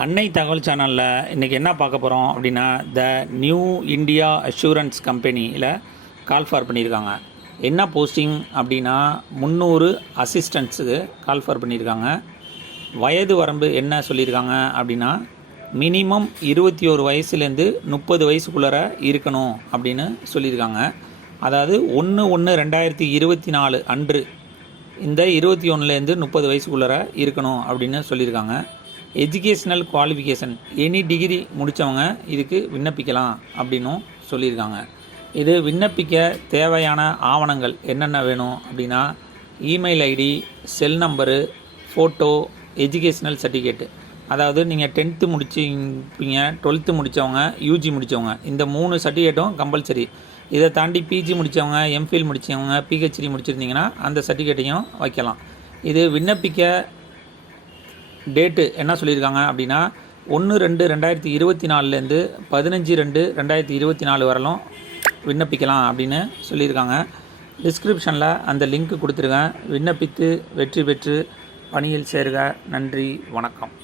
அன்னை தகவல் சேனலில் இன்றைக்கி என்ன பார்க்க போகிறோம் அப்படின்னா, த நியூ இந்தியா அஷூரன்ஸ் கம்பெனியில் கால் ஃபார் பண்ணியிருக்காங்க. என்ன போஸ்டிங் அப்படின்னா 300 அசிஸ்டன்ட்ஸுக்கு கால் ஃபார் பண்ணியிருக்காங்க. வயது வரம்பு என்ன சொல்லியிருக்காங்க அப்படின்னா, மினிமம் 21 வயசுலேருந்து 30 வயசுக்குள்ளார இருக்கணும் அப்படின்னு சொல்லியிருக்காங்க. அதாவது 1/1/2024 அன்று இந்த 21லேருந்து 30 வயசுக்குள்ளார இருக்கணும் அப்படின்னு சொல்லியிருக்காங்க. எஜுகேஷ்னல் குவாலிஃபிகேஷன் எனி டிகிரி முடித்தவங்க இதுக்கு விண்ணப்பிக்கலாம் அப்படின்னும் சொல்லியிருக்காங்க. இது விண்ணப்பிக்க தேவையான ஆவணங்கள் என்னென்ன வேணும் அப்படின்னா, email ID, cell number, photo, educational certificate. அதாவது நீங்கள் 10th முடிச்சிருப்பீங்க, 12th முடித்தவங்க, யூஜி முடித்தவங்க, இந்த 3 சர்டிஃபிகேட்டும் கம்பல்சரி. இதை தாண்டி பிஜி முடித்தவங்க, எம்ஃபில் முடித்தவங்க, பிஹெச்டி முடிச்சிருந்தீங்கன்னா அந்த சர்டிஃபிகேட்டையும் வைக்கலாம். இது விண்ணப்பிக்க டேட்டு என்ன சொல்லியிருக்காங்க அப்படின்னா, 1/2/2024லேருந்து 15/2/2024 வரலும் விண்ணப்பிக்கலாம் அப்படின்னு சொல்லியிருக்காங்க. டிஸ்கிரிப்ஷனில் அந்த லிங்க் கொடுத்துருக்கேன். விண்ணப்பித்து வெற்றி பெற்று பணியில் சேருக. நன்றி, வணக்கம்.